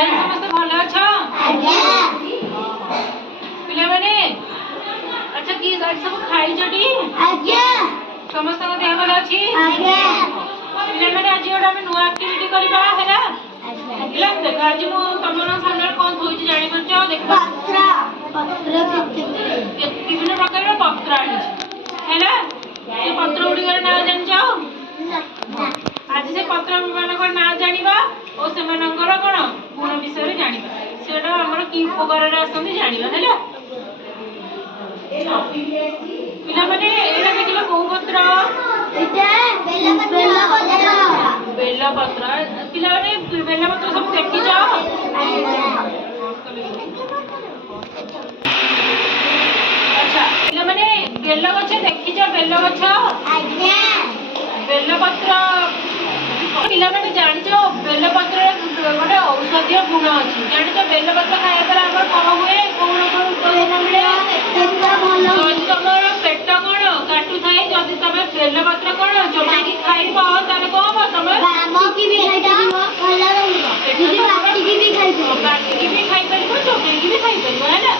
समस्त भल अछ पिला माने अच्छा की सब खाई जटी समस्त देह भल अछि पिला माने आज ओडा में नुवा एक्टिविटी करबा हैला पिला देख आज मु तमरा सामने कोन होई जानि परछो देख पत्र विभिन्न प्रकार पत्र आनी हैला ये पत्र उडी कर ना जान जाओ आज से पत्र मानक ना जानिबा ओ से मानकर कोन गुण विषय जानिबा सेटा हमर की उपकार रे आसंदी जानिबा हैला पिला माने एटा देखिलो को पत्र एटा बेल पत्र पिला माने बेल पत्र सब देखि जाओ अच्छा पिला माने बेल गछ देखि जाओ बेल गछ आज्ञा बेल पत्र पिला माने जानि जो बेल पत्र गोटे औषधीय गुण अछि जानि जो बेल पत्र खाया पर हमर कम हुए कोन कोन उपयोग मिले पेट भलो तमर पेट कोन काटु थाई जदी तमे बेल पत्र कोन चोबाकी खाइबो ताले कोन तमर बाकी भी खाइ दिबो भलो रहइबो जदी बाकी भी खाइ परिबो चोबाकी भी खाइ परिबो हैला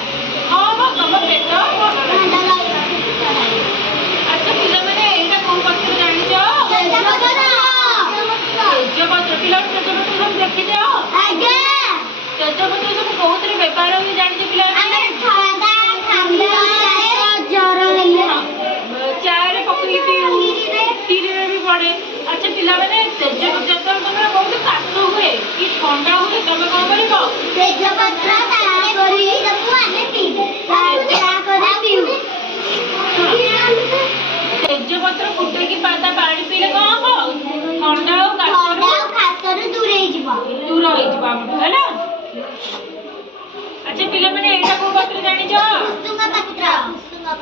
हां तमर पेट ठंडा लागबो अच्छा पिला माने एटा कोन पत्र जानि जो तेजपत्र पिला तेजपत्र सब देखि जाओ आगे तेजपत्र सब बहुत रे व्यापार होई जानि जे पिला अरे ठंडा जर हेले चाय रे पकई तीरे भी पड़े अच्छा पिला माने तेजपत्र तो तमरा बहुत काश हुए कि ठंडा हुए तमे कोन करिवो तेजपत्र ता करी सब आने पीबे ता करी पीऊ तेजपत्र फुटे की पाता पानी पीले कोन हो ठंडा खासर दूर हे जिबा हैला अच्छा पिला माने एटा को पत्र जानि जो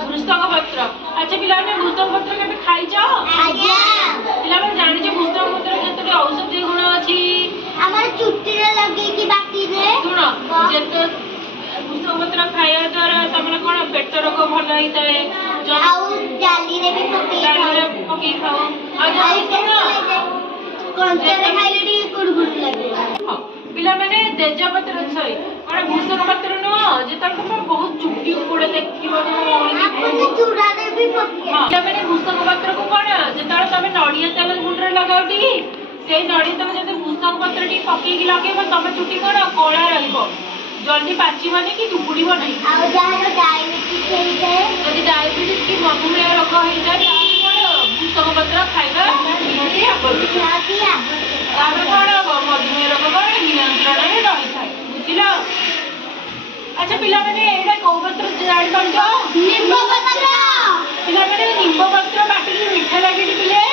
भृस्तंग पत्र अच्छा पिला माने भृस्तंग पत्र केबे खाइ जो आज्ञा पिला माने जानि जो भृस्तंग पत्र जतरे औषधीय गुण अछि हमर चुट्टी रे लगे की बाकी रे सुनो जत भृस्तंग पत्र खाया द्वारा तमरा कोन पेट रोग भल होइताय आउ डाली रे भी पकी खाओ आ जानि सुनो कंचरे खाइले टी कुडकुड लागे पिला माने तेजपत्र सॉरी माने भूषण पत्र न जे तक बहुत चुट्टी उड़े देखिबो आपण चूड़ा रे भी पकी पिला माने भूषण पत्र को कोन जे तार तमे नडिया तेल गुंडरे लगाउटी सेई नडिया तमे जते भूषण पत्र टी पकी की लगेबो तमे चुट्टी कोन कोळा रहइबो जल्दी पाचिबनी कि दुबुड़ीबो नै आ जाहर डायबिटीज हेइ जाय जदी डायबिटीज की मधुमेह रोग हेइ जाय भूषण पत्र खाइबा निहाती आवश्यक तापर कोन मधुमेह रोग कोन नियंत्रण रे रहि थाए बुझिलो अच्छा पिला माने एटा को पत्र जानि पंजो नींबू पत्र पिला माने नींबू पत्र बाटी की मीठा लागे पिले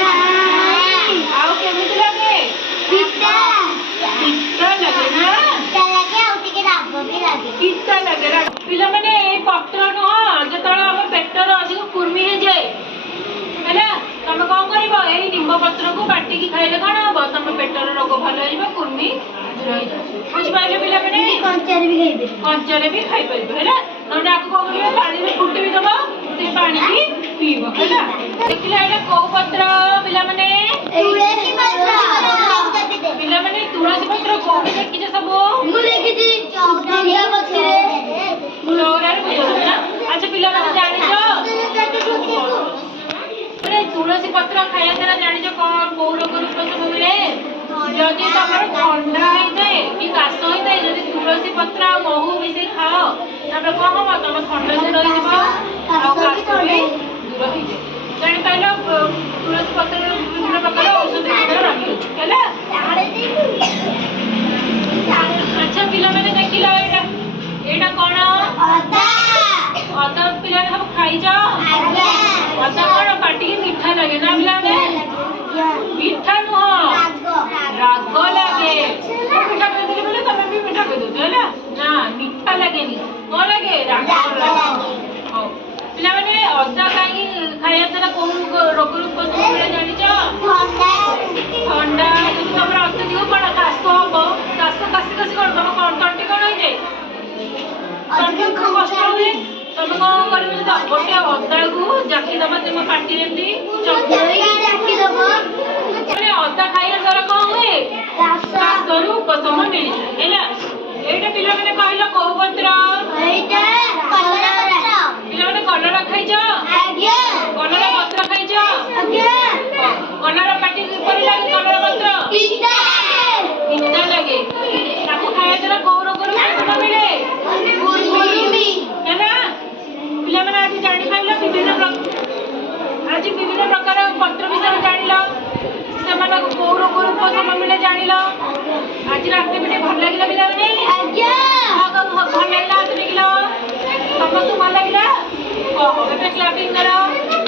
नाही आउ केमिति लागे पिता लागे ना पिता लागे आउ टिके राग भी लागे पिता लागे पिला माने ए पत्र न जतळ हम पेटर अधिक कुर्मी हे जाय हैला तमे कोन करिवो एई निंबू पत्र को बाटी की खाइले कोन हो तमे पेटर रोग भलो होइबो कुर्मी दूर होई जाय बुझ पाइले पिला माने कंचरे भी खाइ परिबो हैला न डाक को करिवो पानी में फुटी भी दबो से पानी भी पीबो हैला देखिला एटा को पत्र पिला माने तुलसी पत्र पिला माने तुलसी पत्र को देखि जे सब मु देखि दी 14 बछरे लोरा रे ना अच्छा पिला माने जानि जो तुलसी पत्र खाया द्वारा जानि जो को रोग उपशम मिले जदि तमर ठंडा होई जाए कि काश होई जाए जदि तुलसी पत्र आ महू मिसे खाओ तबे कोन हो तम ठंडा दूर होई जिवो आ काश भी दूर होई जाए जानि पाइलो तुलसी पत्र विभिन्न प्रकार औषधि गुण रही हैला अच्छा पिला माने देखिलो एटा कोन अदा पिला सब खाइ जाओ आज्ञा अदा कोन पाटी की मीठा लगे ना पिला ने मीठा न राग लागे मीठा कर दिले बोले तमे भी मीठा कर दो हैला ना मीठा लागे नी कोन लागे राग लागे हां पिला माने अदा काई खाया तरा कोन रोग रूप से जानि छ ठंडा जदि तमरा अत्यधिक कोन काश हो काश कोन तम कोन तंटी कोन होई जाय तंटी कष्ट होई तमे कोन करबे त गोटे अदा को जाकी दबा तमे पाटी रे दी चपड़ी जाकी दबा माने अदा खाइया द्वारा कोन हुए काश स्वरूप उपशम मिले हैला ପତ୍ର ପିଲାମାନେ କଲରା ଖାଇଛ କଲରା ପତ୍ର ଖାଇଛ କଲରା ପାଟି କିପରି ଲାଗେ କଲରା ପତ୍ର ପିତା ଲାଗେ ତାକୁ ଖାଇବା ଦ୍ୱାରା କୋଉ ରୋଗରୁ ଔଷଧ ମିଳେ ହେଲା ପିଲାମାନେ ଆଜି ଜାଣିପାରିଲ ବିଭିନ୍ନ ପ୍ରକାର ପତ୍ର ବିଷୟରେ ଜାଣିଲ ସେମାନଙ୍କୁ କୋଉ ରୋଗରୁ ଉପଶମ ମିଳେ ଜାଣିଲ ଆଜି ଆକ୍ଟିଭିଟି ଭଲ ଲାଗିଲା ପିଲାମାନେ ଭଲ ଲାଗିଲା ସମସ୍ତଙ୍କୁ ଭଲ ଲାଗିଲା ଏବେ କ୍ଲାପିଂ କର